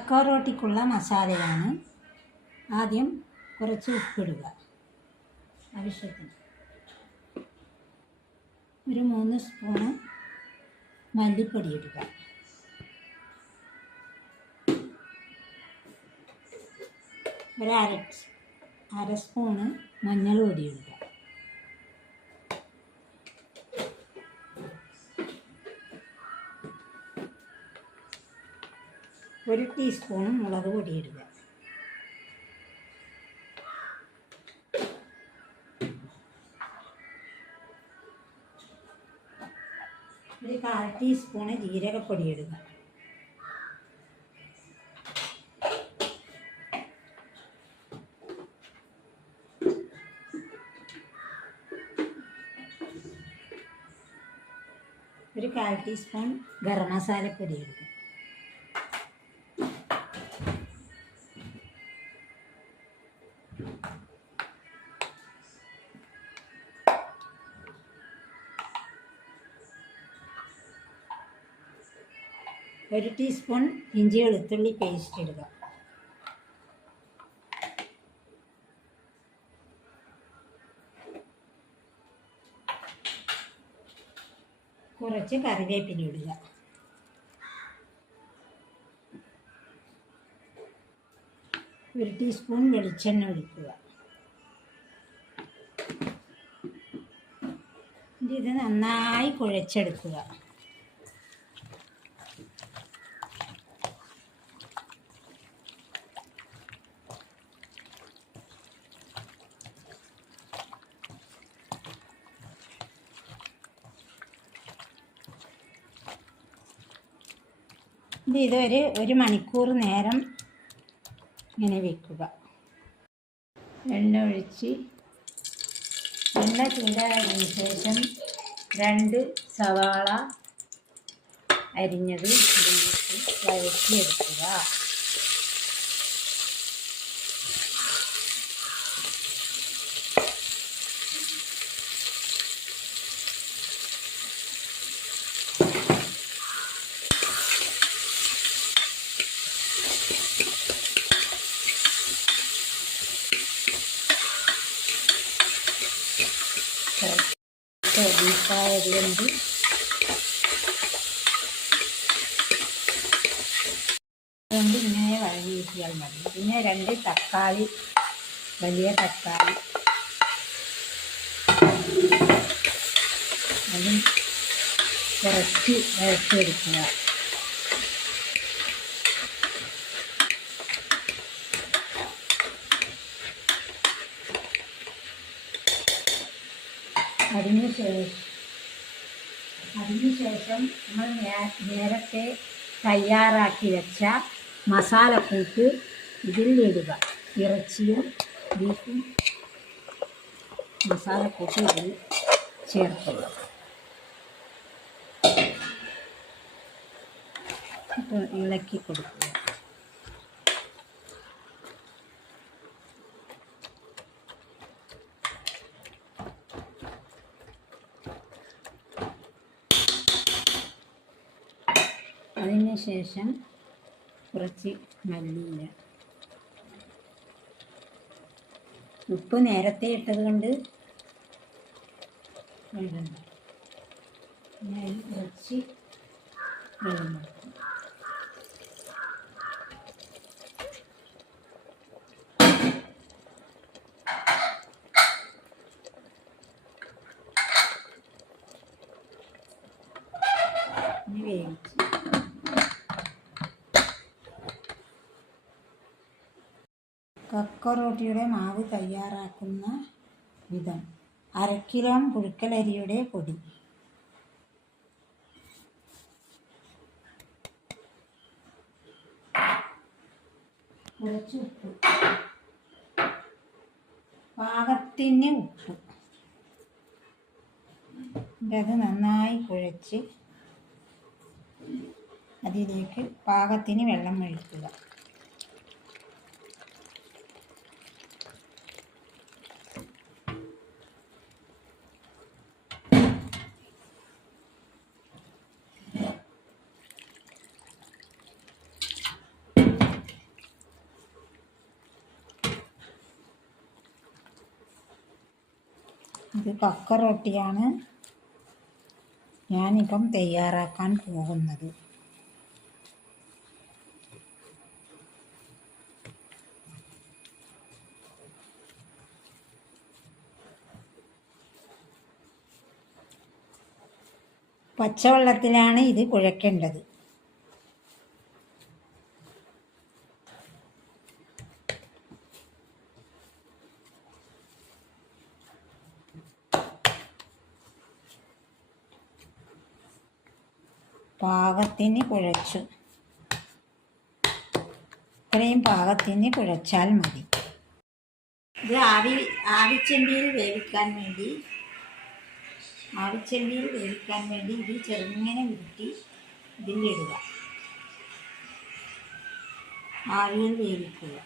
കക്ക റോട്ടിക്കുള്ള മസാലയാണ്. ആദ്യം കുറച്ച് ഉപ്പിടുക. ആവശ്യത്തിന്. ഒരു മൂന്ന് സ്പൂണ് മല്ലിപ്പൊടി ഇടുക. ഒരു അര അര സ്പൂണ് മഞ്ഞൾ പൊടി ഇടുക. ഒരു ടീസ്പൂൺ മുളക് പൊടി ഇടുക. ഒരു കാൽ ടീസ്പൂണ് ജീരകപ്പൊടി ഇടുക. ഒരു കാൽ ടീസ്പൂൺ ഗരം മസാലപ്പൊടി ഇടുക. ഒരു ടീസ്പൂൺ ഇഞ്ചി വെളുത്തുള്ളി പേസ്റ്റ് ഇടുക. കുറച്ച് കറിവേപ്പില ഇടുക. ഒരു ടീസ്പൂൺ വെളിച്ചെണ്ണ ഒഴിക്കുക. ഇത് നന്നായി കുഴച്ചെടുക്കുക. ഇത് ഇതൊരു ഒരു മണിക്കൂർ നേരം ഇങ്ങനെ വെക്കുക. എണ്ണ ഒഴിച്ച് എണ്ണ ചൂടായതിനു ശേഷം രണ്ട് സവാള അരിഞ്ഞത് വഴറ്റിയെടുക്കുക. ബീഫായത് കൊണ്ട് അതുകൊണ്ട് ഇങ്ങനെ വഴകിയിട്ടാൽ മതി. പിന്നെ രണ്ട് തക്കാളി വലിയ തക്കാളി. അതും കുറച്ച് വഴറ്റിയെടുക്കുക എടുക്കുക. ശേഷം അതിനുശേഷം നമ്മൾ നേരത്തെ തയ്യാറാക്കി വെച്ച മസാലക്കൂട്ട് ഇതിൽ ഇടുക ഇറച്ചിയും ബീഫും മസാലക്കൂട്ട് ഇതിൽ ചേർക്കുക. ഇളക്കി കൊടുക്കുക. അതിന് ശേഷം കുറച്ച് മല്ലിയില. ഉപ്പ് നേരത്തെ ഇട്ടത് കൊണ്ട് കുറച്ച് വെള്ളം വേവിച്ച് കക്കറോട്ടിയുടെ മാവ് തയ്യാറാക്കുന്ന വിധം. അര കിലോ പുഴുക്കലരിയുടെ പൊടി. കുറച്ച് ഉപ്പ്. പാകത്തിന് ഉപ്പ്. അത് നന്നായി കുഴച്ച് അതിലേക്ക് പാകത്തിന് വെള്ളം ഒഴിക്കുക. ഇത് കക്ക റൊട്ടിയാണ് ഞാനിപ്പം തയ്യാറാക്കാൻ പോകുന്നത്. പച്ചവെള്ളത്തിലാണ് ഇത് കുഴക്കേണ്ടത്. പാകത്തിന് കുഴച്ചു. ഇത്രയും പാകത്തിന് കുഴച്ചാൽ മതി. ഇത് ആവി ആവിച്ചെണ്ടിയിൽ വേവിക്കാൻ വേണ്ടി ആവിച്ചെണ്ടിയിൽ വേവിക്കാൻ വേണ്ടി ഇത് ചെറുങ്ങനെ ഉരുട്ടി ഇതിലിടുക ആവിയിൽ വേവിക്കുക.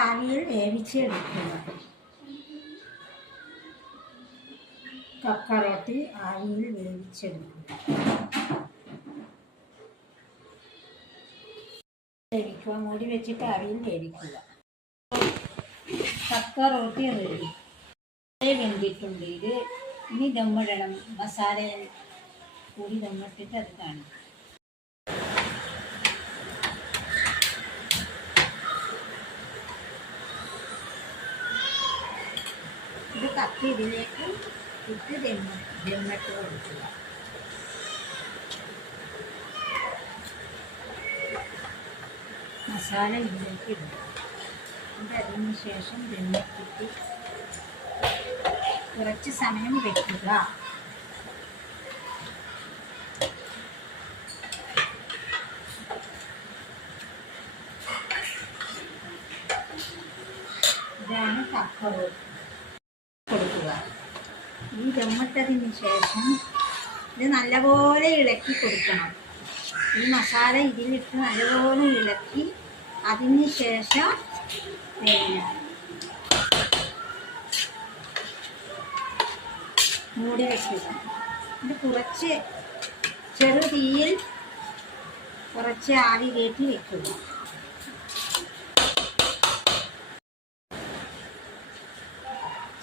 ആവിയിൽ വേവിച്ചെടുക്കുന്നത് കക്കറോട്ടി ആവിയിൽ വേവിച്ചെടുക്കുക വേവിക്കുക. മൂടി വെച്ചിട്ട് ആവിയിൽ വേവിക്കുക. കക്കറോട്ടി റെഡി. വെന്തിട്ടുണ്ട് ഇത് ഇനി ദമ്മിടണം മസാല കൂടി ദമ്മിട്ടിട്ട് അത് കാണിക്കും കത്തി ഇതിലേക്ക് ഇട്ട് ദമ്മ ദമ്മിട്ട് കൊടുക്കുക. മസാല ഇതിലേക്ക് ഇടുക. എന്നിട്ട് അതിന് ശേഷം ദമ്മിട്ടിട്ട് കുറച്ച് സമയം വെക്കുക. ഇതാണ് കപ്പ ദമ്മിട്ടതിന് ശേഷം ഇത് നല്ലപോലെ ഇളക്കി കൊടുക്കണം. ഈ മസാല ഇതിലിട്ട് നല്ലപോലെ ഇളക്കി അതിന് ശേഷം പിന്നെ മൂടി വെക്കുക ഇത് കുറച്ച് ചെറു തീയിൽ കുറച്ച് ആവി കയറ്റി വെക്കുക.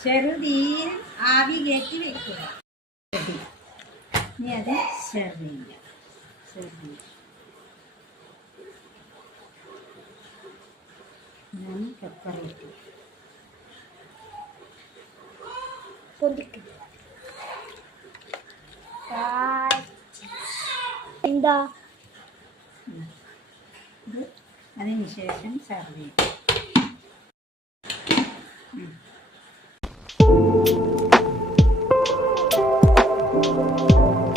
ചെറുതീയിൽ ആവി കയറ്റി വെക്കുക. ഇനി അത് സെർവ് ചെയ്യാം സെർവ് ചെയ്യാം ഞാൻ പെപ്പറിട്ടു എന്താ? ഇത് അതിന് ശേഷം സെർവ് ചെയ്യാം Música